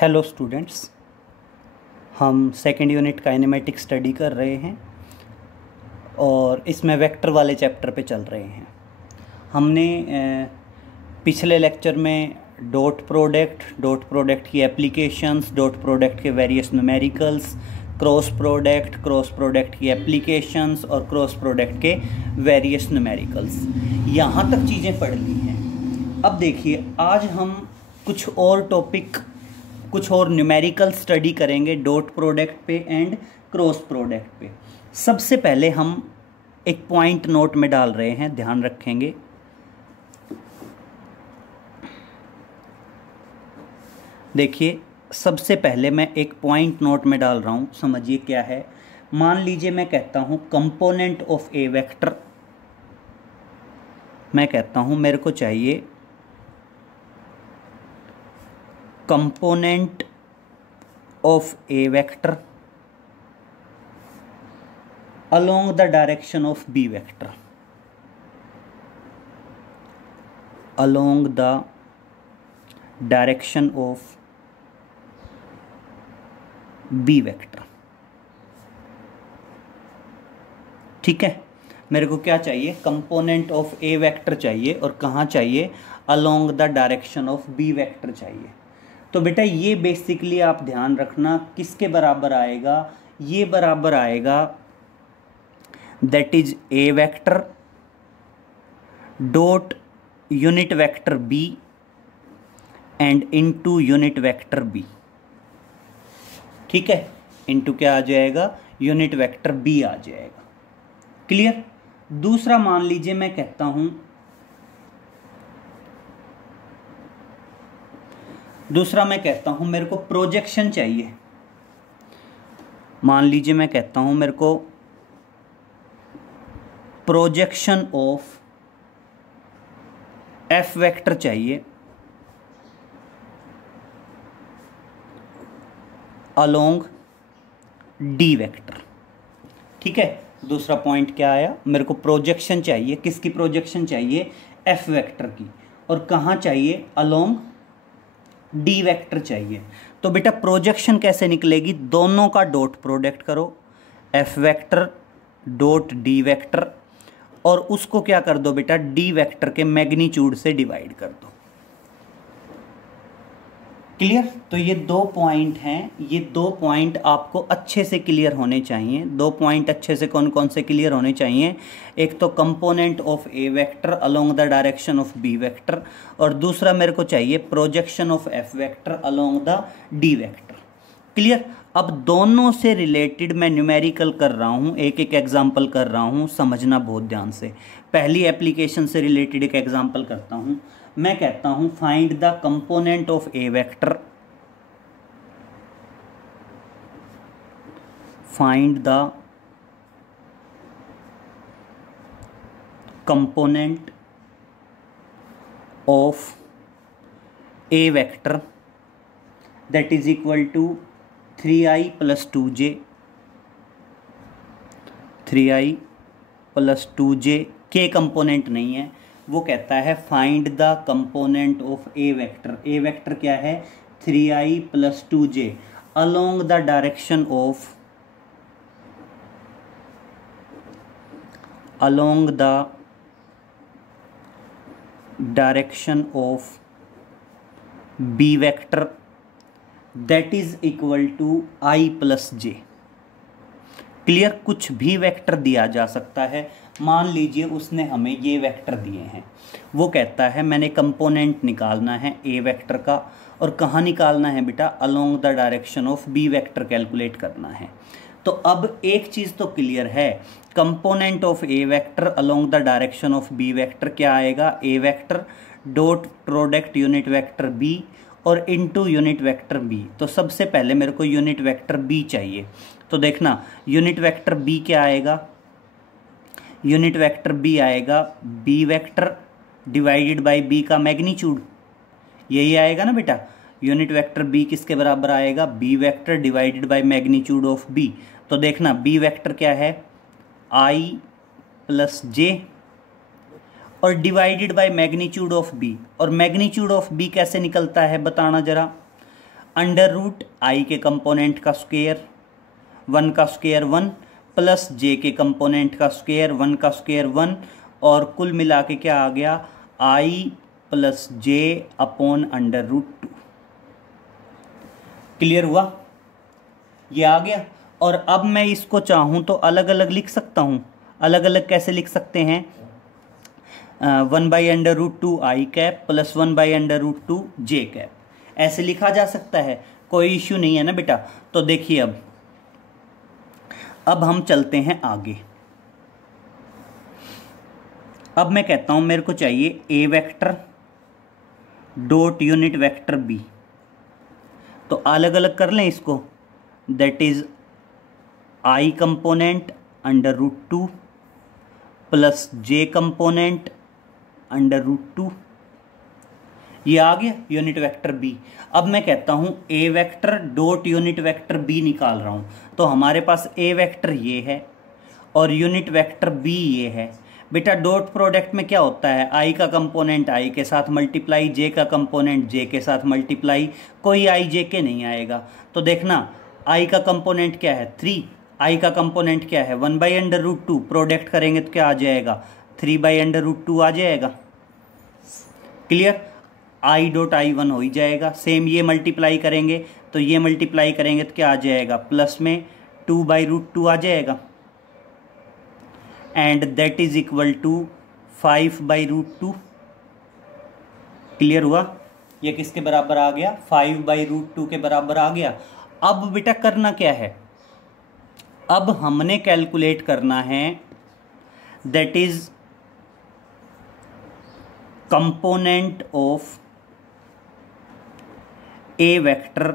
Hello students, हम second unit kinematic study कर रहे हैं और इसमें वेक्टर वाले चैप्टर पे चल रहे हैं। हमने पिछले लेक्चर में डॉट प्रोडक्ट की एप्लीकेशंस, डॉट प्रोडक्ट के वेरियस न्यूमेरिकल्स, क्रॉस प्रोडक्ट की एप्लीकेशंस और क्रॉस प्रोडक्ट के वेरियस न्यूमेरिकल्स, यहाँ तक चीज़ें पढ़ ली हैं। अब देखिए, आज हम कुछ और न्यूमेरिकल स्टडी करेंगे डॉट प्रोडक्ट पे एंड क्रॉस प्रोडक्ट पे। सबसे पहले हम एक पॉइंट नोट में डाल रहे हैं, ध्यान रखेंगे। देखिए, सबसे पहले मैं एक पॉइंट नोट में डाल रहा हूं, समझिए क्या है। मान लीजिए मैं कहता हूं कंपोनेंट ऑफ ए वेक्टर, मैं कहता हूं मेरे को चाहिए component of A vector along the direction of b vector, along the direction of b vector। ठीक है, मेरे को क्या चाहिए? कंपोनेंट ऑफ ए वेक्टर चाहिए और कहाँ चाहिए? along the direction of b vector चाहिए। तो बेटा ये बेसिकली आप ध्यान रखना, किसके बराबर आएगा? ये बराबर आएगा that is A vector dot unit vector B and into unit vector B. ठीक है, इनटू क्या आ जाएगा? यूनिट वेक्टर बी आ जाएगा। क्लियर? दूसरा मान लीजिए मैं कहता हूं मेरे को प्रोजेक्शन चाहिए। मान लीजिए मैं कहता हूं मेरे को प्रोजेक्शन ऑफ एफ वेक्टर चाहिए अलोंग डी वेक्टर। ठीक है, दूसरा पॉइंट क्या आया? मेरे को प्रोजेक्शन चाहिए, किसकी प्रोजेक्शन चाहिए? एफ वेक्टर की। और कहाँ चाहिए? अलोंग डी वेक्टर चाहिए। तो बेटा प्रोजेक्शन कैसे निकलेगी? दोनों का डॉट प्रोडक्ट करो, F vector dot D vector, और उसको क्या कर दो बेटा? डी वेक्टर के मैग्नीट्यूड से डिवाइड कर दो। क्लियर? तो ये दो पॉइंट हैं, ये दो पॉइंट आपको अच्छे से क्लियर होने चाहिए। दो पॉइंट अच्छे से कौन कौन से क्लियर होने चाहिए? एक तो component of A vector along the direction of B vector, और दूसरा मेरे को चाहिए projection of F vector along the D vector. Clear? अब दोनों से रिलेटेड मैं न्यूमेरिकल कर रहा हूं, एक एक एग्जाम्पल कर रहा हूं, समझना बहुत ध्यान से। पहली एप्लीकेशन से रिलेटेड एक एग्जाम्पल करता हूं। मैं कहता हूं find the component of A vector, find the component of A vector that is equal to 3i + 2j, 3i + 2j के कंपोनेंट नहीं है, वो कहता है find the component of A vector. A vector क्या है? 3i + 2j along the direction of B vector that is equal to i + j। Clear? कुछ भी वेक्टर दिया जा सकता है। मान लीजिए उसने हमें ये वेक्टर दिए हैं, वो कहता है मैंने कंपोनेंट निकालना है ए वेक्टर का, और कहाँ निकालना है बेटा? Along the direction of B vector calculate करना है। तो अब एक चीज़ तो क्लियर है, component of A vector along the direction of B vector क्या आएगा? A vector dot product unit vector B और इनटू यूनिट वेक्टर बी। तो सबसे पहले मेरे को यूनिट वेक्टर बी चाहिए। तो देखना, यूनिट वेक्टर बी क्या आएगा? यूनिट वेक्टर बी आएगा B vector divided by B का मैग्नीट्यूड, यही आएगा ना बेटा। यूनिट वेक्टर बी किसके बराबर आएगा? B vector divided by magnitude of B. तो देखना, बी वेक्टर क्या है? i + j और divided by magnitude of B. और मैग्नीट्यूड ऑफ बी कैसे निकलता है बताना जरा? अंडर रूट आई के कंपोनेंट का स्क्वायर 1 का स्क्वायर 1 प्लस जे के कंपोनेंट का स्क्वायर 1 का स्क्वायर 1 और कुल मिला के क्या आ गया i plus j upon under root 2। Clear हुआ? ये आ गया। और अब मैं इसको चाहूँ तो अलग अलग लिख सकता हूँ। अलग अलग कैसे लिख सकते हैं? 1/√2 आई कैप प्लस 1/√2 जे कैप, ऐसे लिखा जा सकता है, कोई इश्यू नहीं है ना बेटा। तो देखिए अब हम चलते हैं आगे। अब मैं कहता हूं मेरे को चाहिए A vector dot unit vector B, तो अलग अलग कर लें इसको। That is i component √2 plus j component √2, ये आ गया यूनिट वेक्टर बी। अब मैं कहता हूं A vector dot unit vector B निकाल रहा हूं, तो हमारे पास ए वेक्टर ये है और यूनिट वेक्टर बी ये है। बेटा डॉट प्रोडक्ट में क्या होता है? आई का कंपोनेंट आई के साथ मल्टीप्लाई, जे का कंपोनेंट जे के साथ मल्टीप्लाई, कोई आई जे के नहीं आएगा। तो देखना आई का कंपोनेंट क्या है 3, आई का कंपोनेंट क्या है 1/√2, प्रोडक्ट करेंगे तो क्या आ जाएगा 3/√2 आ जाएगा। क्लियर? आई डॉट आई 1 हो ही जाएगा। सेम ये मल्टीप्लाई करेंगे तो ये मल्टीप्लाई करेंगे तो क्या आ जाएगा प्लस में 2/√2 आ जाएगा and that is equal to 5/√2। Clear हुआ? ये किसके बराबर आ गया? 5/√2 के बराबर आ गया। अब बेटा करना क्या है? अब हमने कैलकुलेट करना है that is component of A vector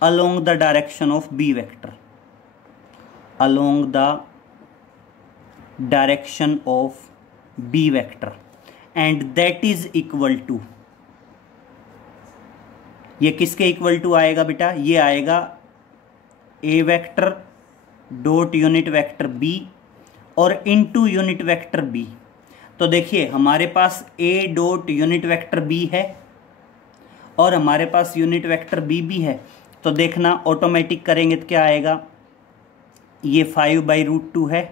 along the direction of b vector, along the direction of b vector and that is equal to, ये किसके इक्वल टू आएगा बेटा? ये आएगा A vector dot unit vector B और into unit vector B. तो देखिए हमारे पास A dot unit vector B है और हमारे पास यूनिट वेक्टर बी भी है। तो देखना ऑटोमेटिक करेंगे तो क्या आएगा, ये 5/√2 है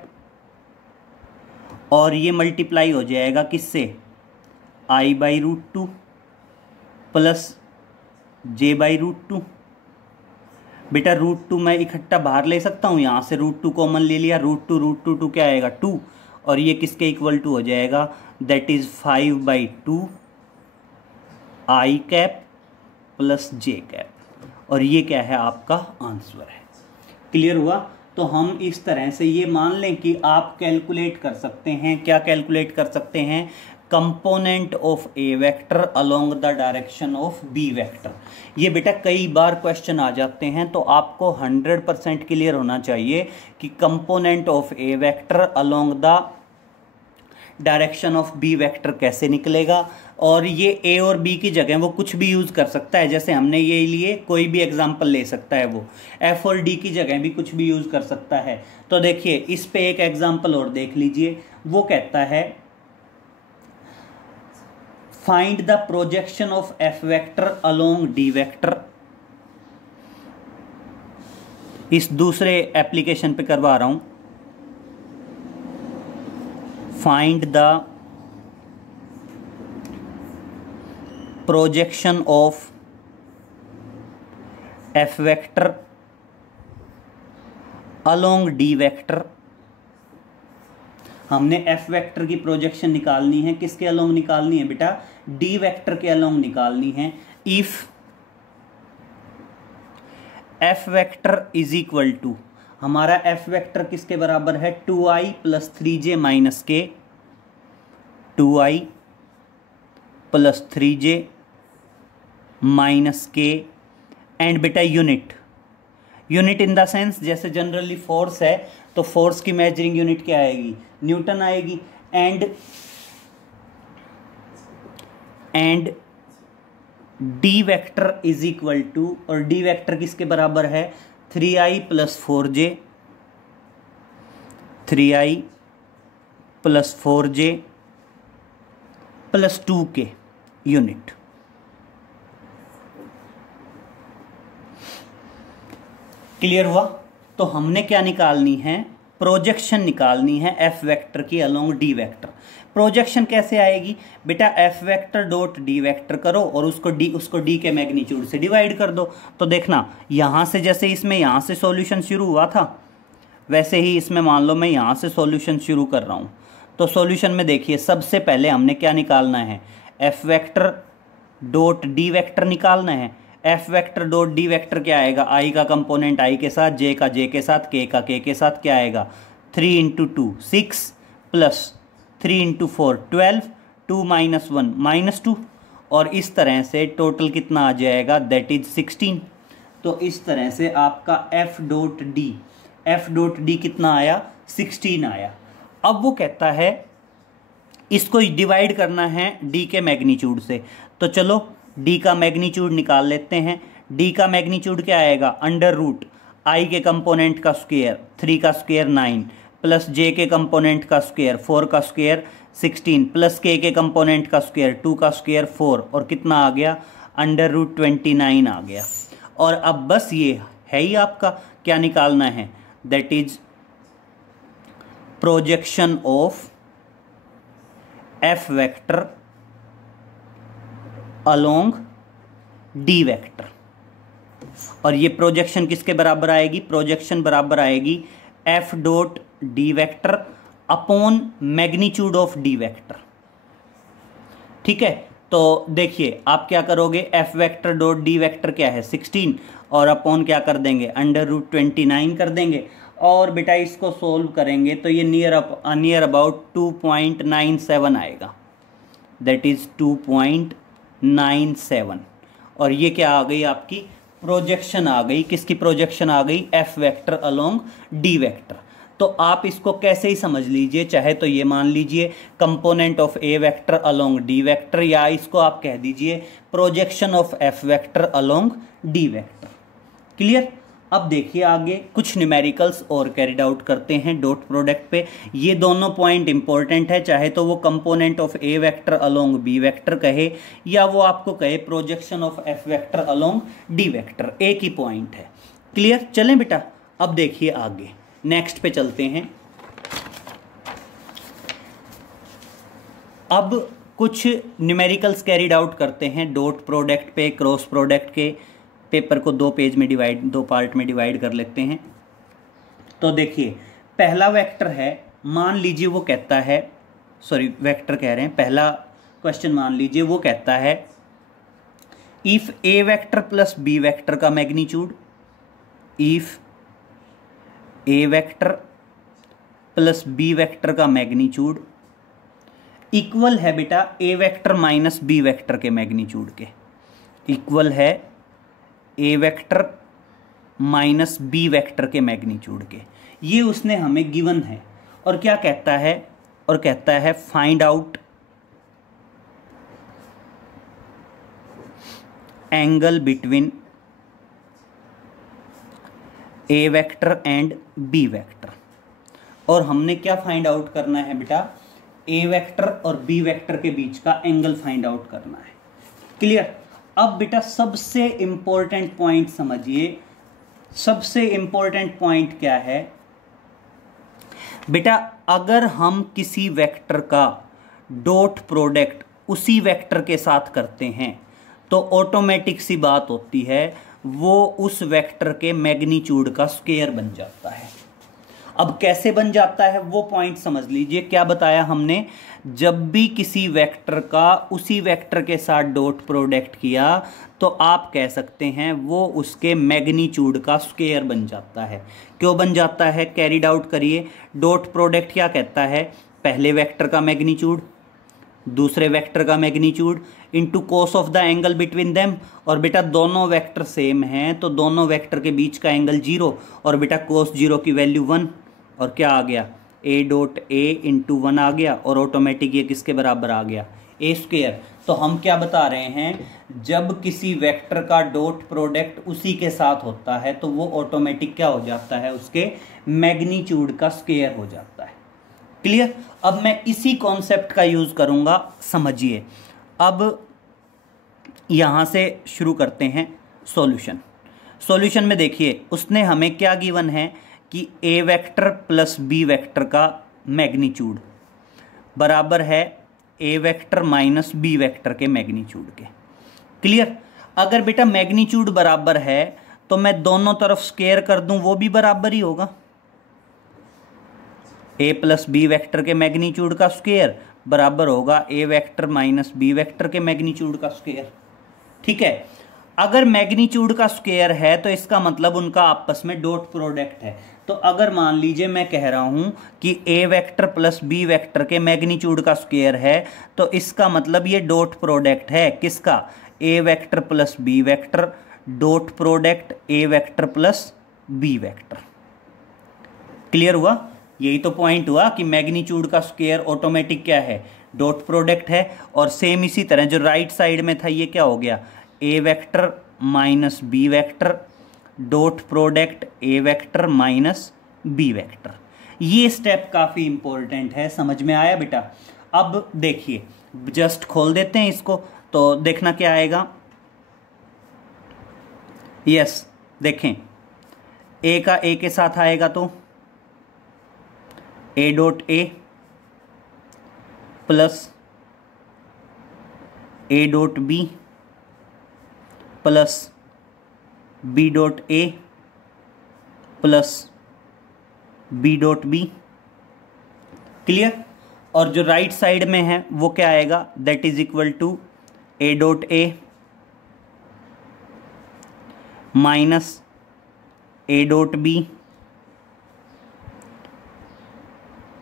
और ये मल्टीप्लाई हो जाएगा किससे? i/√2 plus j/√2। बेटा √2 मैं इकट्ठा बाहर ले सकता हूँ, यहाँ से √2 कॉमन ले लिया, √2 क्या आएगा 2 और ये किसके इक्वल टू हो जाएगा? That is 5/2 I cap plus J cap और ये क्या है आपका आंसर है। क्लियर हुआ? तो हम इस तरह से ये मान लें कि आप कैलकुलेट कर सकते हैं, क्या कैलकुलेट कर सकते हैं? Component of A vector along the direction of B vector. ये बेटा कई बार क्वेश्चन आ जाते हैं, तो आपको 100% क्लियर होना चाहिए कि component of A vector along the direction of B vector कैसे निकलेगा। और ये ए और बी की जगह वो कुछ भी यूज़ कर सकता है, जैसे हमने ये लिए, कोई भी एग्जांपल ले सकता है, वो एफ और डी की जगह भी कुछ भी यूज़ कर सकता है। तो देखिए इस पे एक एग्जांपल और देख लीजिए, वो कहता है find the projection of F vector along D vector. इस दूसरे एप्लीकेशन पे करवा रहा हूं। Find the projection of F vector along D vector. हमने एफ वेक्टर की प्रोजेक्शन निकालनी है, किसके अलोंग निकालनी है बेटा? डी वेक्टर के अलोंग निकालनी है। If F vector is equal to, हमारा एफ वेक्टर किसके बराबर है? 2i plus 3j minus K, 2i plus 3j minus K and बेटा unit, unit in the sense जैसे जनरली फोर्स है तो फोर्स की मेजरिंग यूनिट क्या आएगी? न्यूटन आएगी। And D vector is equal to, और डी वेक्टर किसके बराबर है? 3i plus 4j, 3i plus 4j plus 2k unit. Clear हुआ? तो हमने क्या निकालनी है, प्रोजेक्शन निकालनी है एफ वेक्टर की अलोंग डी वेक्टर। प्रोजेक्शन कैसे आएगी बेटा, F vector dot D vector करो और उसको डी के मैग्नीट्यूड से डिवाइड कर दो। तो देखना यहाँ से जैसे इसमें यहाँ से सॉल्यूशन शुरू हुआ था वैसे ही इसमें मान लो मैं यहाँ से सॉल्यूशन शुरू कर रहा हूँ। तो सॉल्यूशन में देखिए सबसे पहले हमने क्या निकालना है, F vector dot D vector निकालना है। F vector dot D vector क्या आएगा, आई का कंपोनेंट आई के साथ, जे का जे के साथ, के का के साथ क्या आएगा 3 × 2 6 प्लस 3 × 4 12, 2 - 1 -2 और इस तरह से टोटल कितना आ जाएगा दैट इज 16। तो इस तरह से आपका एफ डॉट डी कितना आया 16 आया। अब वो कहता है इसको डिवाइड करना है डी के मैग्नीट्यूड से। तो चलो डी का मैग्नीट्यूड निकाल लेते हैं। डी का मैग्नीट्यूड क्या आएगा, अंडर रूट आई के कंपोनेंट का स्क्वायर 3 का स्क्वायर 9 प्लस जे के कंपोनेंट का स्क्वायर 4 का स्क्वायर 16 प्लस के कंपोनेंट का स्क्वायर 2 का स्क्वायर 4 और कितना आ गया अंडर रूट 29 आ गया। और अब बस ये है ही आपका क्या निकालना है, that is projection of F vector along D vector. और ये प्रोजेक्शन किसके बराबर आएगी, प्रोजेक्शन बराबर आएगी F dot D vector upon magnitude of D vector. ठीक है, तो देखिए आप क्या करोगे, F vector dot D vector क्या है 16 और अपॉन क्या कर देंगे अंडर रूट 29 कर देंगे। और बेटा इसको सोल्व करेंगे तो ये नियर अबाउट 2.97 आएगा, दैट इज 2.97। और ये क्या आ गई आपकी प्रोजेक्शन आ गई, किसकी प्रोजेक्शन आ गई, F vector along D vector. तो आप इसको कैसे ही समझ लीजिए, चाहे तो ये मान लीजिए component of A vector along D vector, या इसको आप कह दीजिए projection of F vector along D vector. Clear? अब देखिए आगे कुछ न्यूमेरिकल्स और कैरिड आउट करते हैं डॉट प्रोडक्ट पे। ये दोनों पॉइंट इंपॉर्टेंट है, चाहे तो वो component of A vector along B vector कहे या वो आपको कहे projection of F vector along D vector, एक ही पॉइंट है। क्लियर? चलें बेटा अब देखिए आगे नेक्स्ट पे चलते हैं। अब कुछ न्यूमेरिकल्स कैरिड आउट करते हैं डॉट प्रोडक्ट पे, क्रॉस प्रोडक्ट के। पेपर को दो पार्ट में डिवाइड कर लेते हैं। तो देखिए पहला वेक्टर है, मान लीजिए वो कहता है, सॉरी वेक्टर कह रहे हैं, पहला क्वेश्चन मान लीजिए वो कहता है if A vector plus B vector का magnitude, if A vector plus B vector का मैग्नीट्यूड इक्वल है बेटा A vector minus B vector के मैग्नीट्यूड के, इक्वल है A vector minus B vector के मैग्नीट्यूड के। ये उसने हमें गिवन है। और क्या कहता है, और कहता है find out angle between A vector and B vector. और हमने क्या फाइंड आउट करना है बेटा, ए वेक्टर और बी वेक्टर के बीच का एंगल फाइंड आउट करना है। क्लियर? अब बेटा सबसे इंपॉर्टेंट पॉइंट समझिए, सबसे इंपॉर्टेंट पॉइंट क्या है बेटा, अगर हम किसी वेक्टर का डॉट प्रोडक्ट उसी वेक्टर के साथ करते हैं तो ऑटोमेटिक सी बात होती है वो उस वेक्टर के मैग्नीट्यूड का स्क्वायर बन जाता है। अब कैसे बन जाता है वो पॉइंट समझ लीजिए। क्या बताया हमने, जब भी किसी वेक्टर का उसी वेक्टर के साथ डॉट प्रोडक्ट किया तो आप कह सकते हैं वो उसके मैग्नीट्यूड का स्क्वायर बन जाता है। क्यों बन जाता है, कैरिड आउट करिए। डॉट प्रोडक्ट क्या कहता है, पहले वेक्टर का मैग्नीट्यूड दूसरे वेक्टर का magnitude into cos of the angle between them. और बेटा दोनों वेक्टर सेम हैं तो दोनों वेक्टर के बीच का एंगल 0 और बेटा कोस 0 की वैल्यू 1 और क्या आ गया ए डॉट ए इंटू 1 आ गया और ऑटोमेटिक ये किसके बराबर आ गया ए स्क्वायर। तो हम क्या बता रहे हैं, जब किसी वेक्टर का डॉट प्रोडक्ट उसी के साथ होता है तो वो ऑटोमेटिक क्या हो जाता है, उसके मैग्नीट्यूड का स्क्वायर हो जाता है। क्लियर? अब मैं इसी कॉन्सेप्ट का यूज करूंगा, समझिए। अब यहां से शुरू करते हैं सॉल्यूशन। सॉल्यूशन में देखिए उसने हमें क्या गिवन है कि A vector plus B vector का मैग्नीट्यूड बराबर है A vector minus B vector के मैग्नीट्यूड के। क्लियर? अगर बेटा मैग्नीट्यूड बराबर है तो मैं दोनों तरफ स्क्वायर कर दूं वो भी बराबर ही होगा। ए प्लस बी वेक्टर के मैग्नीट्यूड का स्क्वायर बराबर होगा ए वेक्टर माइनस बी वेक्टर के मैग्नीट्यूड का स्क्वायर। ठीक है, अगर मैग्नीट्यूड का स्क्वायर है तो इसका मतलब उनका आपस में डॉट प्रोडक्ट है। तो अगर मान लीजिए मैं कह रहा हूं कि A vector plus B vector के मैग्नीट्यूड का स्क्वायर है तो इसका मतलब ये डॉट प्रोडक्ट है किसका? A vector plus B vector dot product A vector plus B vector. Clear हुआ? यही तो पॉइंट हुआ कि मैग्नीट्यूड का स्क्वायर ऑटोमेटिक क्या है? डॉट प्रोडक्ट है। और सेम इसी तरह जो राइट साइड में था ये क्या हो गया? A vector minus B vector dot product A vector minus B vector. ये स्टेप काफ़ी इंपॉर्टेंट है। समझ में आया बेटा? अब देखिए जस्ट खोल देते हैं इसको तो देखना क्या आएगा। यस, देखें ए का ए के साथ आएगा तो A dot A plus A dot B plus B dot A plus B dot B. Clear? और जो राइट साइड में है वो क्या आएगा? That is equal to A dot A minus A dot B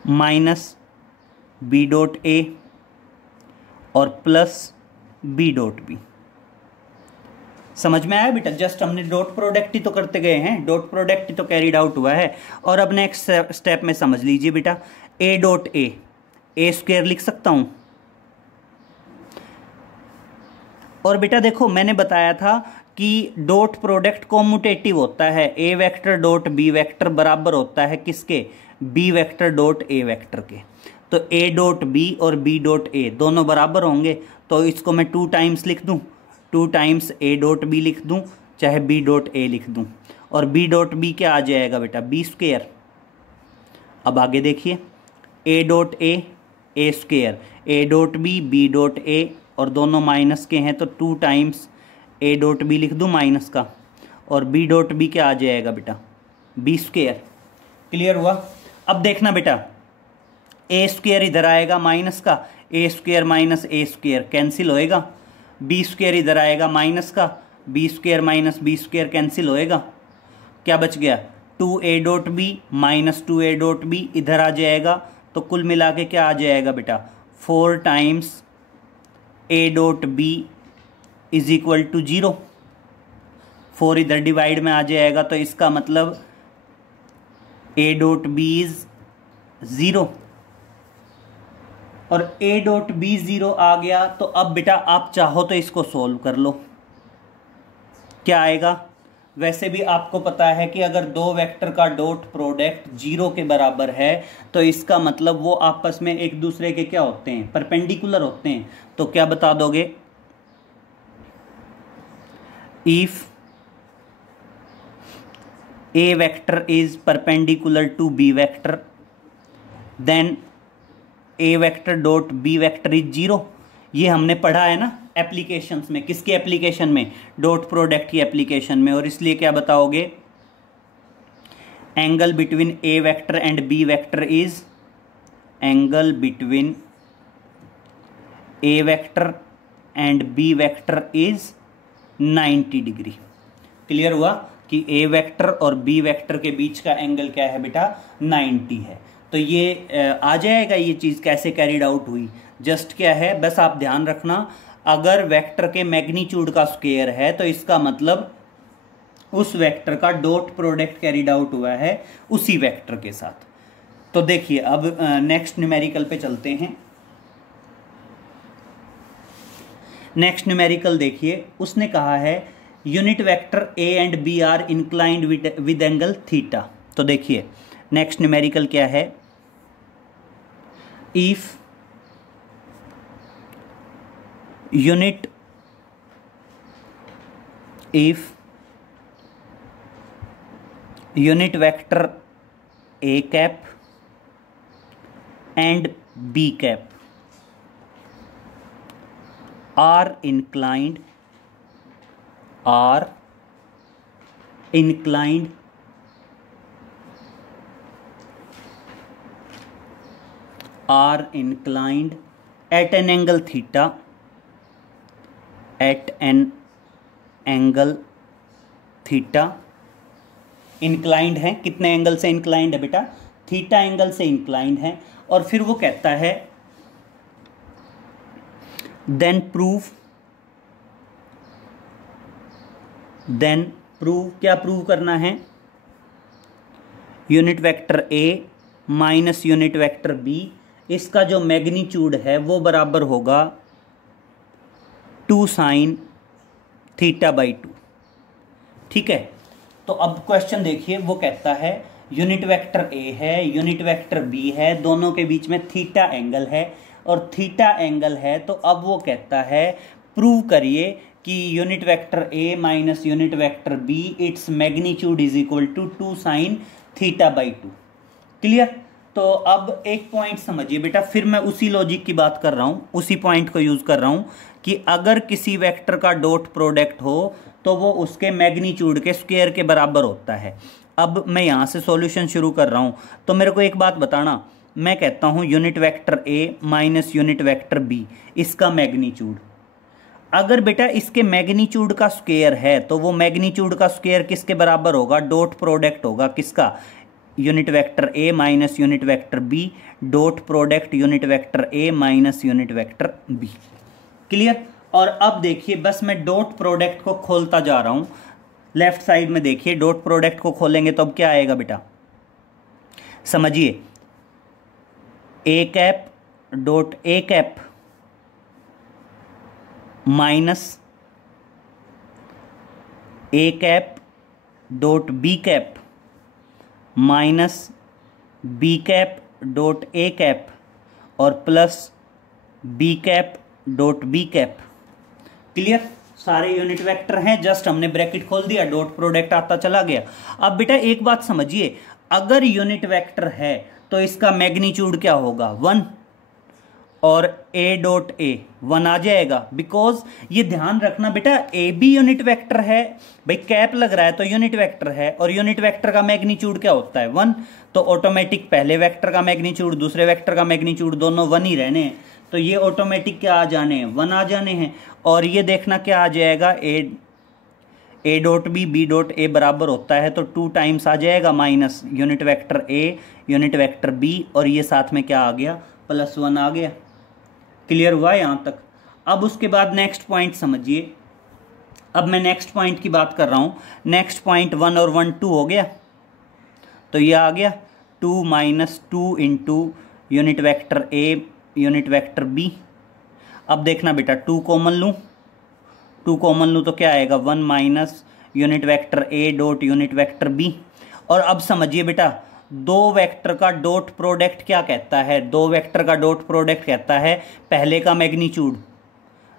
minus B dot A और plus B dot B. समझ में आया बेटा? जस्ट हमने डॉट प्रोडक्ट ही तो करते गए हैं, डॉट प्रोडक्ट ही तो कैरीड आउट हुआ है। और अब नेक्स्ट स्टेप में समझ लीजिए बेटा, ए डॉट ए स्क्वायर लिख सकता हूं। और बेटा देखो मैंने बताया था कि डॉट प्रोडक्ट कॉम्यूटेटिव होता है। A vector dot B vector बराबर होता है किसके? B vector dot A vector के। तो ए डॉट बी और बी डॉट ए दोनों बराबर होंगे तो इसको मैं 2 टाइम्स लिख दूं, 2 टाइम्स ए डॉट बी लिख दूं चाहे बी डॉट ए लिख दूं। और बी डॉट बी क्या आ जाएगा बेटा? B square. अब आगे देखिए, A dot A square, A dot B dot A और दोनों माइनस के हैं तो 2 टाइम्स ए डॉट बी लिख दूं माइनस का और बी डॉट बी क्या आ जाएगा बेटा? B square. क्लियर हुआ? अब देखना बेटा, ए स्क्वायर इधर आएगा माइनस का, A square minus A square cancel होएगा। बी स्क्वायर इधर आएगा माइनस का, B square minus B square cancel होएगा। क्या बच गया? 2a dot B minus 2a dot B इधर आ जाएगा तो कुल मिला के क्या आ जाएगा बेटा? 4 times a dot B is equal to 0। 4 इधर डिवाइड में आ जाएगा तो इसका मतलब a डॉट बी इज 0 और a डॉट बी 0 आ गया। तो अब बेटा आप चाहो तो इसको सोल्व कर लो, क्या आएगा? वैसे भी आपको पता है कि अगर 2 वेक्टर का डॉट प्रोडक्ट 0 के बराबर है तो इसका मतलब वो आपस में एक दूसरे के क्या होते हैं? परपेंडिकुलर होते हैं। तो क्या बता दोगे? If A vector is perpendicular to B vector then A vector dot B vector is 0। ये हमने पढ़ा है ना एप्लीकेशंस में। किसकी एप्लीकेशन में? डॉट प्रोडक्ट की एप्लीकेशन में। और इसलिए क्या बताओगे? Angle between A vector and B vector is, angle between A vector and B vector is 90 degree. Clear हुआ कि ए वेक्टर और बी वेक्टर के बीच का एंगल क्या है बेटा? 90 है। तो ये आ जाएगा ये चीज़ कैसे कैरीड आउट हुई। जस्ट क्या है, बस आप ध्यान रखना, अगर वेक्टर के मैग्नीट्यूड का स्क्वायर है तो इसका मतलब उस वेक्टर का डॉट प्रोडक्ट कैरीड आउट हुआ है उसी वेक्टर के साथ। तो देखिए अब नेक्स्ट न्यूमेरिकल पे चलते हैं। नेक्स्ट न्यूमेरिकल देखिए, उसने कहा है unit vector A and B are inclined with angle theta. तो देखिए नेक्स्ट न्यूमेरिकल क्या है? If unit vector A cap and B cap are inclined at an angle theta, inclined है। कितने एंगल से इंक्लाइंड है बेटा? थीटा एंगल से इंक्लाइंड है। और फिर वो कहता है देन प्रूव क्या प्रूव करना है? Unit vector A minus unit vector B, इसका जो मैग्नीट्यूड है वो बराबर होगा 2 sin थीटा बाई 2। ठीक है, तो अब क्वेश्चन देखिए, वो कहता है यूनिट वेक्टर ए है, यूनिट वेक्टर बी है, दोनों के बीच में थीटा एंगल है, और थीटा एंगल है तो अब वो कहता है प्रूव करिए कि unit vector A minus unit vector B it's magnitude is equal to 2 sin theta by 2। Clear? तो अब एक पॉइंट समझिए बेटा, फिर मैं उसी लॉजिक की बात कर रहा हूं, उसी पॉइंट को यूज कर रहा हूं कि अगर किसी वेक्टर का डॉट प्रोडक्ट हो तो वो उसके मैग्नीट्यूड के स्क्वायर के बराबर होता है। अब मैं यहां से सॉल्यूशन शुरू कर रहा हूं, तो मेरे को एक बात बताना, मैं कहता हूं unit vector A minus unit vector B, इसका मैग्नीट्यूड, अगर बेटा इसके मैग्नीट्यूड का स्क्वायर है तो वो मैग्नीट्यूड का स्क्वायर किसके बराबर होगा? डॉट प्रोडक्ट होगा किसका? Unit vector A minus unit vector B, dot product unit vector A minus unit vector B. Clear? और अब देखिए, बस मैं डॉट प्रोडक्ट को खोलता जा रहा हूं, लेफ्ट साइड में देखिए, डॉट प्रोडक्ट को खोलेंगे तो अब क्या आएगा बेटा? समझिए, A cap dot A cap minus A cap dot B cap minus B cap dot A cap और plus B cap dot B cap. Clear? सारे यूनिट वेक्टर हैं, जस्ट हमने ब्रैकेट खोल दिया, डॉट प्रोडक्ट आता चला गया। अब बेटा एक बात समझिए, अगर यूनिट वेक्टर है तो इसका मैग्नीट्यूड क्या होगा? 1, और ए डॉट ए 1 आ जाएगा, बिकॉज ये ध्यान रखना बेटा, ए भी यूनिट वेक्टर है, भाई कैप लग रहा है तो यूनिट वेक्टर है, और यूनिट वेक्टर का मैग्नीट्यूड क्या होता है? 1। तो ऑटोमेटिक पहले वेक्टर का मैग्नीट्यूड, दूसरे वेक्टर का मैग्नीट्यूड दोनों 1 ही रहने हैं, तो ये ऑटोमेटिक क्या आ जाने हैं? 1 आ जाने हैं। और ये देखना क्या आ जाएगा? A dot B dot A बराबर होता है तो 2 टाइम्स आ जाएगा, minus unit vector A unit vector B, और ये साथ में क्या आ गया? +1 आ गया। क्लियर हुआ यहां तक? अब उसके बाद नेक्स्ट पॉइंट समझिए, अब मैं नेक्स्ट पॉइंट की बात कर रहा हूं। नेक्स्ट पॉइंट 1 और 1 2 हो गया, तो ये आ गया 2 minus 2 into unit vector A unit vector B. अब देखना बेटा, 2 कॉमन लूँ तो क्या आएगा? 1 minus unit vector A dot unit vector B. और अब समझिए बेटा, दो वेक्टर का डॉट प्रोडक्ट क्या कहता है? दो वेक्टर का डॉट प्रोडक्ट कहता है पहले का मैग्नीट्यूड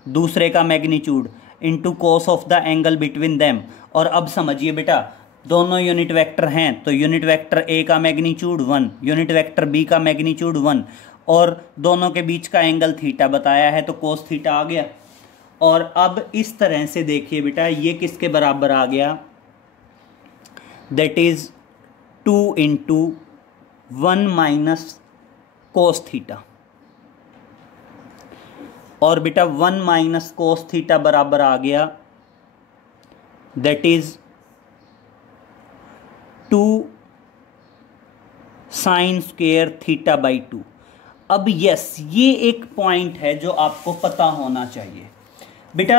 दूसरे का magnitude into cos of the angle between them. और अब समझिए बेटा, दोनों यूनिट वेक्टर हैं तो यूनिट वेक्टर ए का मैग्नीट्यूड 1, यूनिट वेक्टर बी का मैग्नीट्यूड 1, और दोनों के बीच का एंगल थीटा बताया है तो कोस थीटा आ गया। और अब इस तरह से देखिए बेटा, ये किसके बराबर आ गया? That is 2 into 1 minus cos theta. और बेटा 1 माइनस कोस थीटा बराबर आ गया that is 2 sign square theta by 2। अब यस, ये एक पॉइंट है जो आपको पता होना चाहिए बेटा।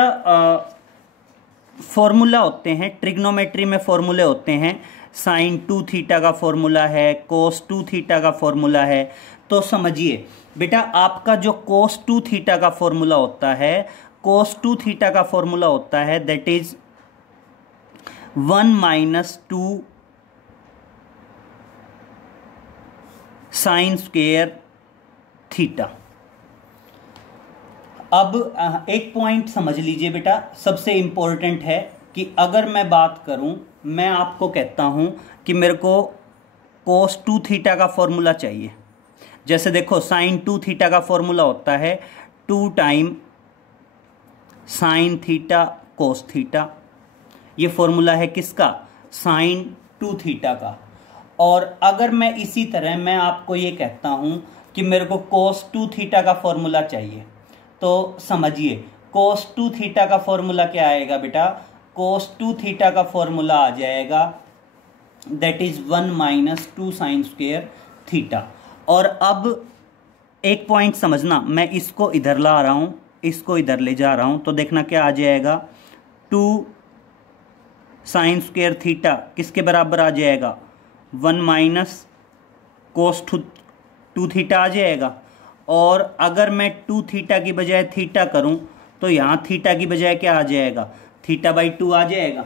फॉर्मूला होते हैं ट्रिग्नोमेट्री में, फॉर्मूले होते हैं, साइन 2 थीटा का फॉर्मूला है, कोस 2 थीटा का फॉर्मूला है। तो समझिए बेटा, आपका जो कोस 2 थीटा का फॉर्मूला होता है, कोस 2 थीटा का फॉर्मूला होता है that is 1 minus 2 sign square theta. अब एक पॉइंट समझ लीजिए बेटा, सबसे इंपॉर्टेंट है, कि अगर मैं बात करूं, मैं आपको कहता हूं कि मेरे को cos 2 थीटा का फॉर्मूला चाहिए। जैसे देखो sin 2 थीटा का फॉर्मूला होता है 2 time sin theta cos theta. ये फॉर्मूला है किसका? sin 2 थीटा का। और अगर मैं इसी तरह मैं आपको ये कहता हूं कि मेरे को cos 2 थीटा का फॉर्मूला चाहिए, तो समझिए cos 2 थीटा का फॉर्मूला क्या आएगा बेटा? cos 2 थीटा का फॉर्मूला आ जाएगा that is 1 minus 2 sign square theta. और अब एक पॉइंट समझना, मैं इसको इधर ला रहा हूं, इसको इधर ले जा रहा हूं, तो देखना क्या आ जाएगा? 2 साइन स्क्वायर थीटा किसके बराबर आ जाएगा? 1 माइनस कोस 2 थीटा आ जाएगा। और अगर मैं 2 थीटा की बजाय थीटा करूं तो यहाँ थीटा की बजाय क्या आ जाएगा? थीटा बाई 2 आ जाएगा।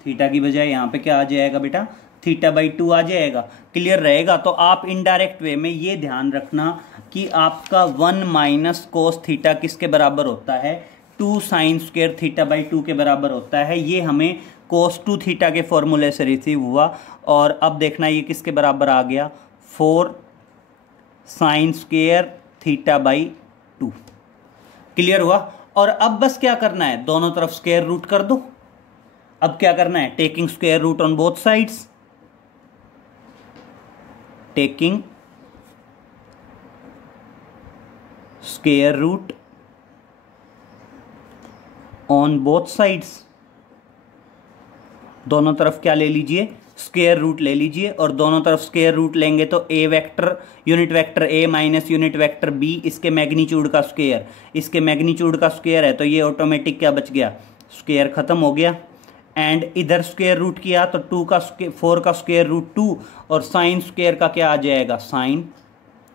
थीटा की बजाय यहाँ पे क्या आ जाएगा बेटा? थीटा बाई 2 आ जाएगा। क्लियर रहेगा? तो आप इनडायरेक्ट वे में ये ध्यान रखना कि आपका 1 माइनस कोस थीटा किसके बराबर होता है? 2 साइन स्क्वायर थीटा बाई 2 के बराबर होता है। ये हमें कोस 2 थीटा के फॉर्मूले से रिसीव हुआ। और अब देखना ये किसके बराबर आ गया? 4 sign square theta by 2। Clear हुआ? और अब बस क्या करना है? दोनों तरफ स्क्वायर रूट कर दो। अब क्या करना है? Taking square root on both sides, taking square root on both sides. दोनों तरफ क्या ले लीजिए? स्क्वायर रूट ले लीजिए। और दोनों तरफ स्क्वायर रूट लेंगे तो A vector, unit vector A minus unit vector B, इसके मैग्नीट्यूड का स्क्वायर, इसके मैग्नीट्यूड का स्क्वायर है, तो ये ऑटोमेटिक क्या बच गया? स्क्वायर खत्म हो गया। एंड इधर स्क्वायर रूट किया तो 4 का स्क्वायर रूट 2 और साइन स्क्वायर का क्या आ जाएगा? Sine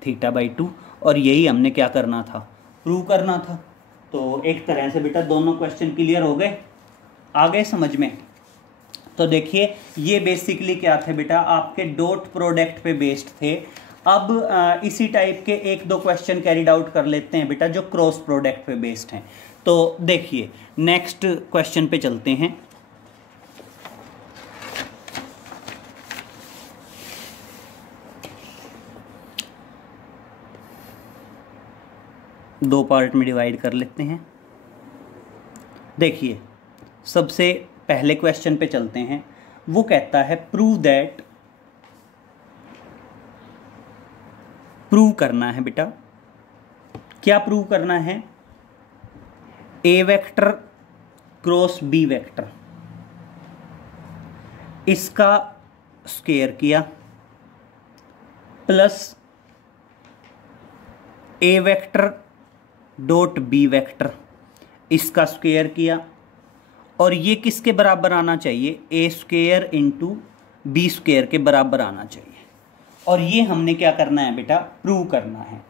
theta by 2। और यही हमने क्या करना था? प्रूव करना था। तो एक तरह से बेटा दोनों क्वेश्चन क्लियर हो गए, आ गए समझ में? तो देखिए ये बेसिकली क्या थे बेटा? आपके डॉट प्रोडक्ट पे बेस्ड थे। अब इसी टाइप के 1-2 क्वेश्चन कैरिड आउट कर लेते हैं बेटा जो क्रॉस प्रोडक्ट पे बेस्ड हैं। तो देखिए नेक्स्ट क्वेश्चन पे चलते हैं। दो पार्ट में डिवाइड कर लेते हैं। देखिए सबसे पहले क्वेश्चन पे चलते हैं। वो कहता है प्रूव करना है बेटा। क्या प्रूव करना है? A vector cross B vector, इसका स्क्वायर किया, प्लस ए वेक्टर डॉट बी वेक्टर, इसका स्क्वायर किया। और ये किसके बराबर आना चाहिए? ए स्क्वायर इंटू बी स्क्वायर के बराबर आना चाहिए। और ये हमने क्या करना है बेटा? प्रूव करना है।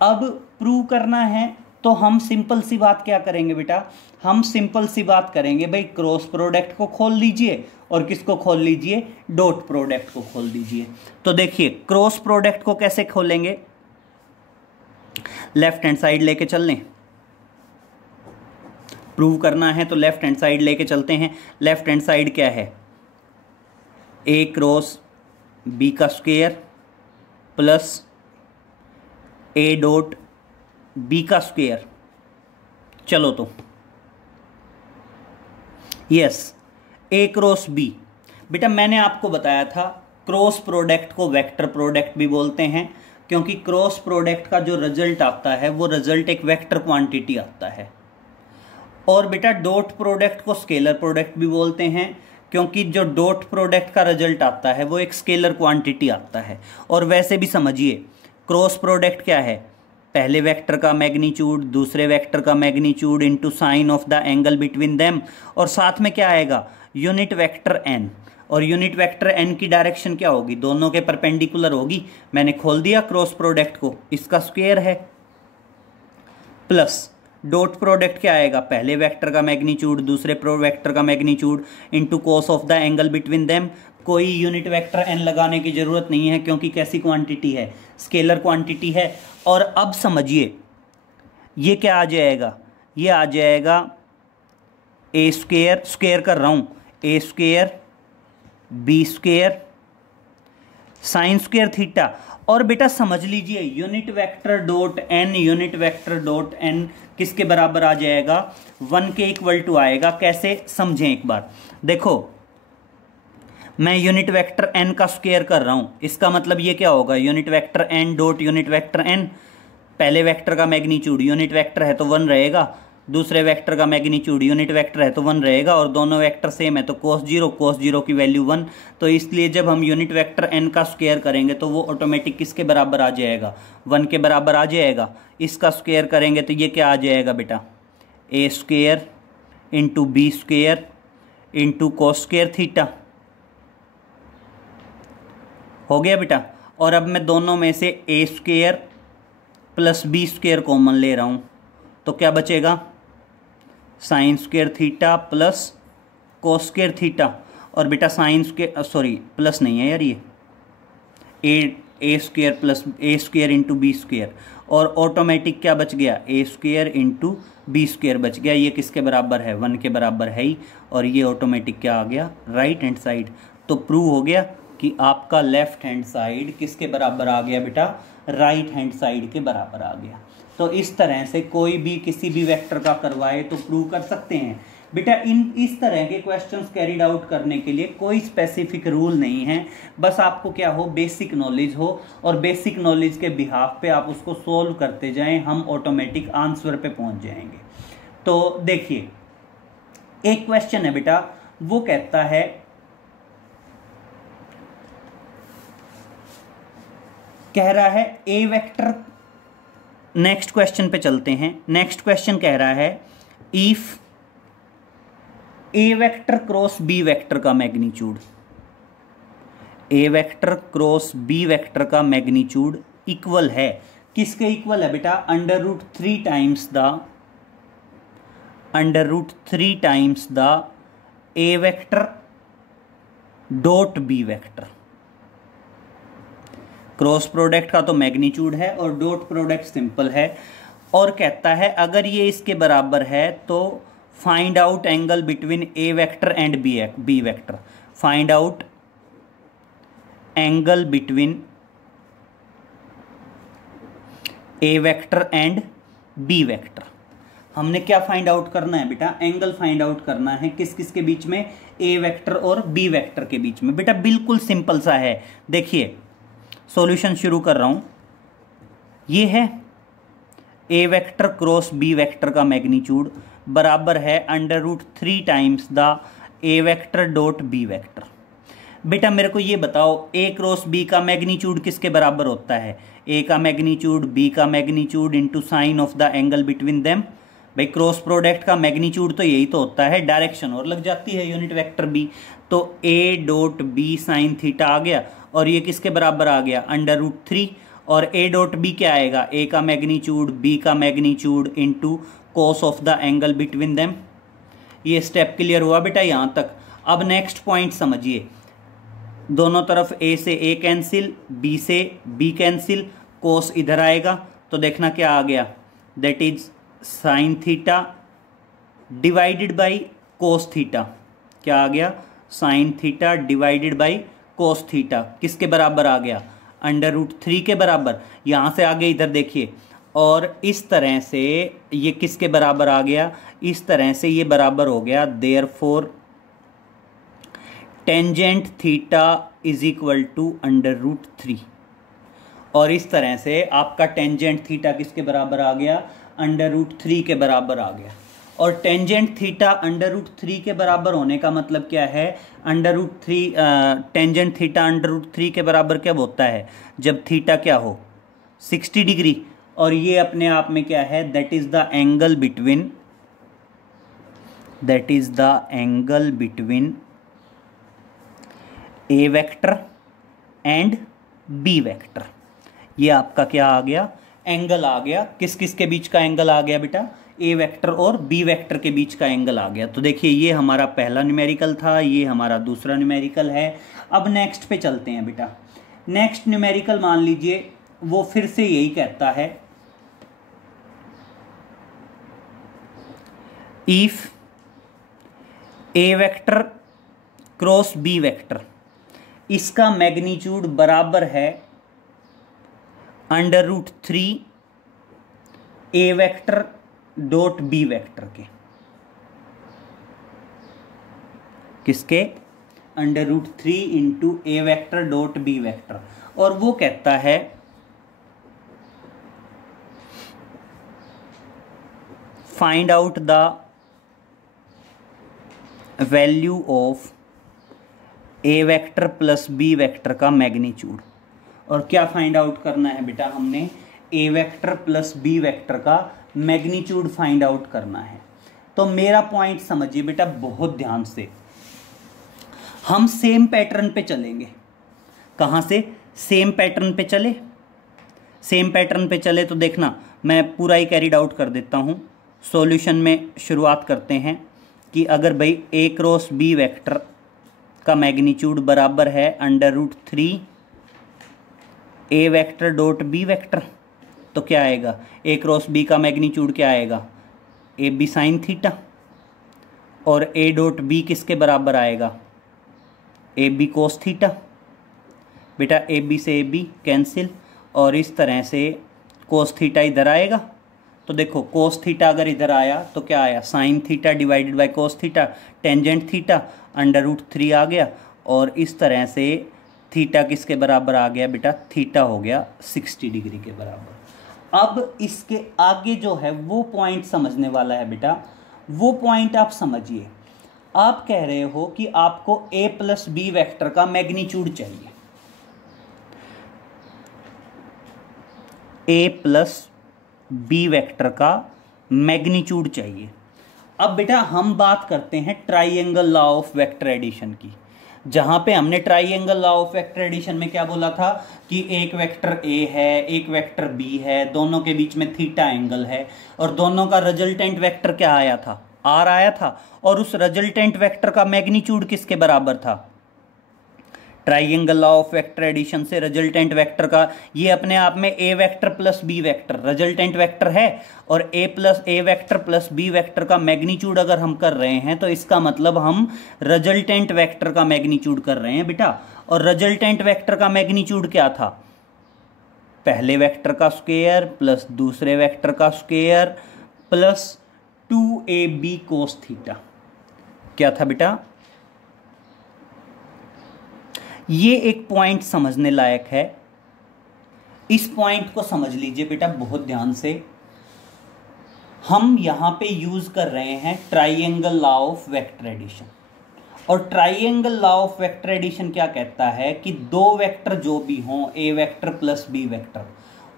अब प्रूव करना है तो हम सिंपल सी बात क्या करेंगे बेटा? हम सिंपल सी बात करेंगे भाई, क्रॉस प्रोडक्ट को खोल लीजिए और किसको खोल लीजिए? डॉट प्रोडक्ट को खोल दीजिए। तो देखिए क्रॉस प्रोडक्ट को कैसे खोलेंगे? लेफ्ट हैंड साइड लेके चल लें। प्रूव करना है तो लेफ्ट हैंड साइड लेके चलते हैं। लेफ्ट हैंड साइड क्या है? ए क्रॉस बी का square plus A dot B का स्क्वायर। चलो तो यस, ए क्रॉस बी। बेटा मैंने आपको बताया था क्रॉस प्रोडक्ट को वेक्टर प्रोडक्ट भी बोलते हैं, क्योंकि क्रॉस प्रोडक्ट का जो रिजल्ट आता है वो रिजल्ट एक वेक्टर क्वांटिटी आता है। और बेटा डॉट प्रोडक्ट को स्केलर प्रोडक्ट भी बोलते हैं, क्योंकि जो डॉट प्रोडक्ट का रिजल्ट आता है वो एक स्केलर क्वांटिटी आता है। और वैसे भी समझिए क्रॉस प्रोडक्ट क्या है? पहले वेक्टर का मैग्नीट्यूड दूसरे वेक्टर का magnitude into sine of the angle between them, और साथ में क्या आएगा? Unit vector N. और यूनिट वेक्टर एन की डायरेक्शन क्या होगी? दोनों के परपेंडिकुलर होगी। मैंने खोल दिया क्रॉस प्रोडक्ट को, इसका स्क्वायर है, प्लस डॉट प्रोडक्ट क्या आएगा? पहले वेक्टर का मैग्नीट्यूड दूसरे वेक्टर का magnitude into cos of the angle between them. कोई यूनिट वेक्टर एन लगाने की जरूरत नहीं है, क्योंकि कैसी क्वांटिटी है? स्केलर क्वांटिटी है। और अब समझिए ये क्या आ जाएगा? ये आ जाएगा ए स्क्वेयर, स्क्वेयर कर रहा हूँ, A square B square sine square theta. और बेटा समझ लीजिए unit vector dot N, unit vector dot N किसके बराबर आ जाएगा, 1 के इक्वल टू आएगा। कैसे समझें एक बार, देखो मैं यूनिट वेक्टर एन का स्क्वायर कर रहा हूं, इसका मतलब ये क्या होगा, unit vector N dot unit vector N, पहले वेक्टर का मैग्नीट्यूड यूनिट वेक्टर है तो 1 रहेगा, दूसरे वेक्टर का मैग्नीट्यूड यूनिट वेक्टर है तो 1 रहेगा, और दोनों वेक्टर सेम है तो cos 0 की वैल्यू 1। तो इसलिए जब हम यूनिट वेक्टर n का स्क्वायर करेंगे तो वो ऑटोमेटिक किसके बराबर आ जाएगा, 1 के बराबर आ जाएगा। इसका स्क्वायर करेंगे तो ये क्या आ जाएगा बेटा, A square into B square into cos square theta, हो गया बेटा। और अब मैं दोनों में से A square plus B square common ले रहा हूँ तो क्या बचेगा, sine square theta plus cos square theta. और बेटा साइन स्क्वायर, सॉरी प्लस नहीं है यार, ये ए स्क्वायर प्लस ए स्क्वायर इंटू बी स्क्वायर, और ऑटोमेटिक क्या बच गया, ए स्क्वायर इंटू बी स्क्वायर बच गया। ये किसके बराबर है, 1 के बराबर है ही, और ये ऑटोमेटिक क्या आ गया, राइट हैंड साइड। तो प्रूव हो गया कि आपका लेफ्ट हैंड साइड किसके बराबर आ गया बेटा, राइट हैंड साइड के बराबर आ गया। तो इस तरह से कोई भी किसी भी वेक्टर का करवाए तो प्रूव कर सकते हैं बेटा। इस तरह के क्वेश्चंस कैरिड आउट करने के लिए कोई स्पेसिफिक रूल नहीं है, बस आपको क्या हो, बेसिक नॉलेज हो, और बेसिक नॉलेज के बिहाफ पे आप उसको सोल्व करते जाएं, हम ऑटोमेटिक आंसर पे पहुंच जाएंगे। तो देखिए एक क्वेश्चन है बेटा, वो कहता है कह रहा है ए वेक्टर, नेक्स्ट क्वेश्चन पे चलते हैं। नेक्स्ट क्वेश्चन कह रहा है if A vector cross B vector का magnitude, A vector cross B vector का मैग्नीट्यूड इक्वल है, किसके इक्वल है बेटा, √3 times the A vector dot B vector. Cross product का तो मैग्नीट्यूड है और डॉट प्रोडक्ट सिंपल है, और कहता है अगर ये इसके बराबर है तो find out angle between A vector and B vector, find out angle between A vector and B vector. हमने क्या फाइंड आउट करना है बेटा, एंगल फाइंड आउट करना है, किस किस के बीच में, ए वेक्टर और बी वेक्टर के बीच में। बेटा बिल्कुल सिंपल सा है, देखिए सॉल्यूशन शुरू कर रहा हूं। ये है A vector cross B vector का मैग्नीट्यूड बराबर है √3 times the A vector dot B vector. बेटा मेरे को ये बताओ ए क्रॉस बी का मैग्नीट्यूड किसके बराबर होता है, ए का मैग्नीट्यूड बी का magnitude into sine of the angle between them. भाई क्रॉस प्रोडक्ट का मैग्नीट्यूड तो यही तो होता है, डायरेक्शन और लग जाती है यूनिट वेक्टर बी, तो A dot B sine theta आ गया, और ये किसके बराबर आ गया, √3, और ए डॉट बी क्या आएगा, ए का मैग्नीट्यूड बी का magnitude into cos of the angle between them. ये स्टेप क्लियर हुआ बेटा यहां तक। अब नेक्स्ट पॉइंट समझिए, दोनों तरफ ए से ए कैंसिल, बी से बी कैंसिल, कोस इधर आएगा तो देखना क्या आ गया, that is sine theta divided by cos theta. क्या आ गया, sine theta divided by cos theta, किसके बराबर आ गया, √3 के बराबर। यहां से आगे इधर देखिए, और इस तरह से ये किसके बराबर आ गया, इस तरह से ये बराबर हो गया, therefore tangent theta is equal to √3। और इस तरह से आपका टेंजेंट थीटा किसके बराबर आ गया, √3 के बराबर आ गया। और टेंजेंट थीटा √3 के बराबर होने का मतलब क्या है, √3 टेंजेंट थीटा √3 के बराबर कब होता है, जब थीटा क्या हो 60 डिग्री, और ये अपने आप में क्या है, that is the angle between A vector and B vector. ये आपका क्या आ गया, एंगल आ गया, किस किस के बीच का एंगल आ गया बेटा, ए वेक्टर और बी वेक्टर के बीच का एंगल आ गया। तो देखिए ये हमारा पहला न्यूमेरिकल था, ये हमारा दूसरा न्यूमेरिकल है। अब नेक्स्ट पे चलते हैं बेटा। नेक्स्ट न्यूमेरिकल मान लीजिए वो फिर से यही कहता है, if A vector cross B vector, इसका मैग्नीट्यूड बराबर है √3 A vector dot B vector के। किसके? √3 into A vector dot B vector. और वो कहता है find out the value of A vector plus B vector का मैग्नीट्यूड। और क्या फाइंड आउट करना है बेटा? हमने A vector plus B vector का मैग्नीट्यूड फाइंड आउट करना है। तो मेरा पॉइंट समझिए बेटा बहुत ध्यान से, हम सेम पैटर्न पे चलेंगे। कहाँ से? सेम पैटर्न पे चले। सेम पैटर्न पे चले तो देखना, मैं पूरा ही कैरिड आउट कर देता हूँ। सॉल्यूशन में शुरुआत करते हैं कि अगर भाई ए क्रॉस बी वेक्टर का मैग्नीट्यूड बराबर है √3 A vector dot B vector, तो क्या आएगा? ए क्रॉस बी का मैग्नीट्यूड क्या आएगा? A B sine theta. और ए डॉट बी किसके बराबर आएगा? A B cos theta. बेटा ए बी से ए बी कैंसिल, और इस तरह से कोस थीटा इधर आएगा। तो देखो कोस थीटा अगर इधर आया तो क्या आया? Sine theta divided by cos theta, tangent theta √3 आ गया। और इस तरह से थीटा किसके बराबर आ गया बेटा? थीटा हो गया 60 डिग्री के बराबर। अब इसके आगे जो है वो पॉइंट समझने वाला है बेटा। वो पॉइंट आप समझिए। आप कह रहे हो कि आपको ए प्लस बी वेक्टर का मैग्नीट्यूड चाहिए। ए प्लस बी वेक्टर का मैग्नीट्यूड चाहिए। अब बेटा हम बात करते हैं triangle law of vector addition की, जहां पे हमने triangle law of vector addition में क्या बोला था कि एक वेक्टर ए है, एक वेक्टर बी है, दोनों के बीच में थीटा एंगल है, और दोनों का रिजल्टेंट वेक्टर क्या आया था? आर आया था। और उस रिजल्टेंट वेक्टर का मैग्नीट्यूड किसके बराबर था? Triangle law of vector addition से रिजल्टेंट वेक्टर का, ये अपने आप में A vector plus B vector resultant vector है, और A vector plus B vector का मैग्नीट्यूड अगर हम कर रहे हैं तो इसका मतलब हम रिजल्टेंट वेक्टर का मैग्नीट्यूड कर रहे हैं बेटा। और रिजल्टेंट वेक्टर का मैग्नीट्यूड क्या था? पहले वेक्टर का स्क्वायर प्लस दूसरे वेक्टर का square plus 2ab cos theta. क्या था बेटा? ये एक पॉइंट समझने लायक है। इस पॉइंट को समझ लीजिए बेटा बहुत ध्यान से। हम यहां पे यूज कर रहे हैं triangle law of vector addition. और triangle law of vector addition क्या कहता है कि दो वेक्टर जो भी हों, A vector plus B vector,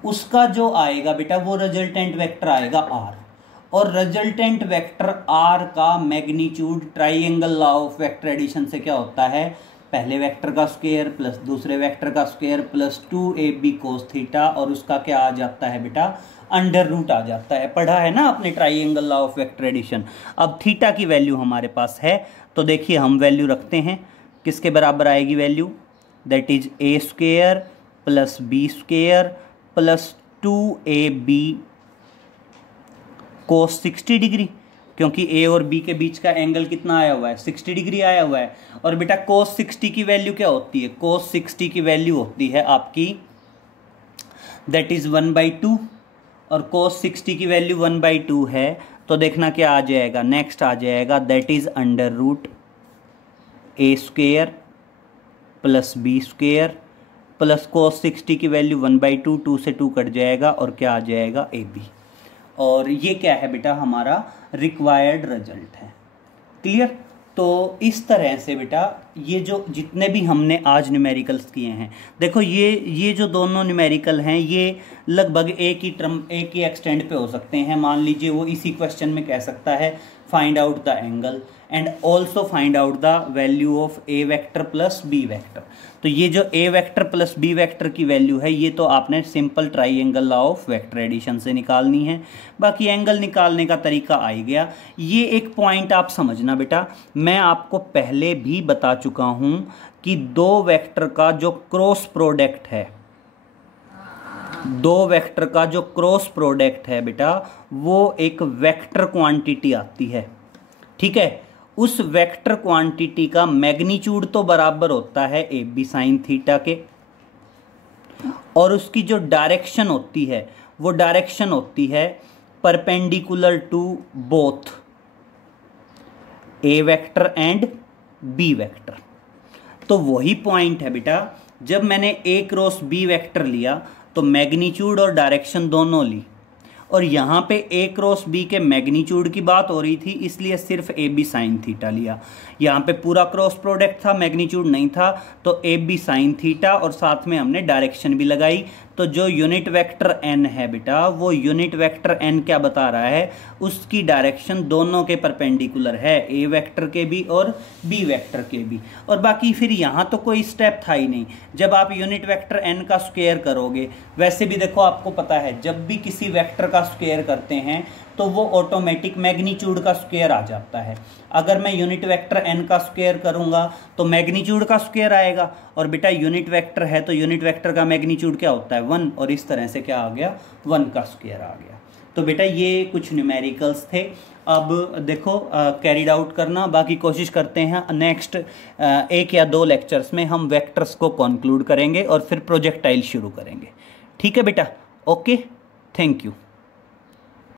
उसका जो आएगा बेटा वो रिजल्टेंट वेक्टर आएगा आर। और रिजल्टेंट वेक्टर आर का magnitude triangle law of vector addition से क्या होता है? पहले वेक्टर का स्क्वायर प्लस दूसरे वेक्टर का square plus 2ab cos theta, और उसका क्या आ जाता है बेटा? √ आ जाता है। पढ़ा है ना आपने triangle law of vector addition. अब थीटा की वैल्यू हमारे पास है, तो देखिए हम वैल्यू रखते हैं। किसके बराबर आएगी value? That is A square plus B square plus 2ab cos 60 degree, क्योंकि ए और बी के बीच का एंगल कितना आया हुआ है? 60 डिग्री आया हुआ है। और बेटा cos 60 की वैल्यू क्या होती है? cos 60 की वैल्यू होती है आपकी दैट इज 1/2, और cos 60 की वैल्यू 1/2 है। तो देखना क्या आ जाएगा? नेक्स्ट आ जाएगा that is √a square plus B square plus cos 60 की वैल्यू 1/2, 2 से 2 कट जाएगा, और क्या आ जाएगा? AB। और ये क्या है बेटा? हमारा रिक्वायर्ड रिजल्ट है। क्लियर? तो इस तरह से बेटा ये जो जितने भी हमने आज न्यूमेरिकल्स किए हैं, देखो ये जो दोनों न्यूमेरिकल हैं ये लगभग एक ही एक्सटेंड पे हो सकते हैं। मान लीजिए वो इसी क्वेश्चन में कह सकता है find out the angle and also find out the value of A vector plus B vector. तो ये जो A vector plus B vector की वैल्यू है ये तो आपने simple triangle law of vector addition से निकालनी है। बाकी एंगल निकालने का तरीका आ ही गया। ये एक पॉइंट आप समझना बेटा, मैं आपको पहले भी बता चुका हूं कि दो वेक्टर का जो क्रॉस प्रोडक्ट है, दो वेक्टर का जो क्रॉस प्रोडक्ट है बेटा वो एक वेक्टर क्वांटिटी आती है। ठीक है? उस वेक्टर क्वांटिटी का मैग्नीट्यूड तो बराबर होता है ए बी साइन थीटा के, और उसकी जो डायरेक्शन होती है वो डायरेक्शन होती है perpendicular to both A vector and B vector. तो वही पॉइंट है बेटा, जब मैंने ए क्रॉस बी वेक्टर लिया तो मैग्नीट्यूड और डायरेक्शन दोनों ली, और यहाँ पे ए क्रॉस बी के मैग्नीट्यूड की बात हो रही थी इसलिए सिर्फ ए बी साइन थीटा लिया। यहाँ पे पूरा क्रॉस प्रोडक्ट था, मैग्नीट्यूड नहीं था, तो ए बी साइन थीटा और साथ में हमने डायरेक्शन भी लगाई। तो जो यूनिट वेक्टर एन है बेटा, वो यूनिट वेक्टर एन क्या बता रहा है, उसकी डायरेक्शन दोनों के परपेंडिकुलर है, ए वेक्टर के भी और बी वेक्टर के भी। और बाकी फिर यहाँ तो कोई स्टेप था ही नहीं। जब आप यूनिट वेक्टर एन का स्क्वायर करोगे, वैसे भी देखो आपको पता है जब भी किसी वेक्टर का स्क्वायर करते हैं तो वो ऑटोमेटिक मैग्नीट्यूड का स्क्वायर आ जाता है। अगर मैं यूनिट वेक्टर एन का स्क्वायर करूंगा तो मैग्नीट्यूड का स्क्वायर आएगा, और बेटा यूनिट वेक्टर है तो यूनिट वेक्टर का मैग्नीट्यूड क्या होता है 1, और इस तरह से क्या आ गया 1 का स्क्वायर आ गया। तो बेटा ये कुछ न्यूमेरिकल्स थे। अब देखो कैरिड आउट करना, बाकी कोशिश करते हैं नेक्स्ट 1 या 2 लेक्चर्स में हम वेक्टर्स को कंक्लूड करेंगे और फिर प्रोजेक्टाइल शुरू करेंगे। ठीक है बेटा, ओके, थैंक यू।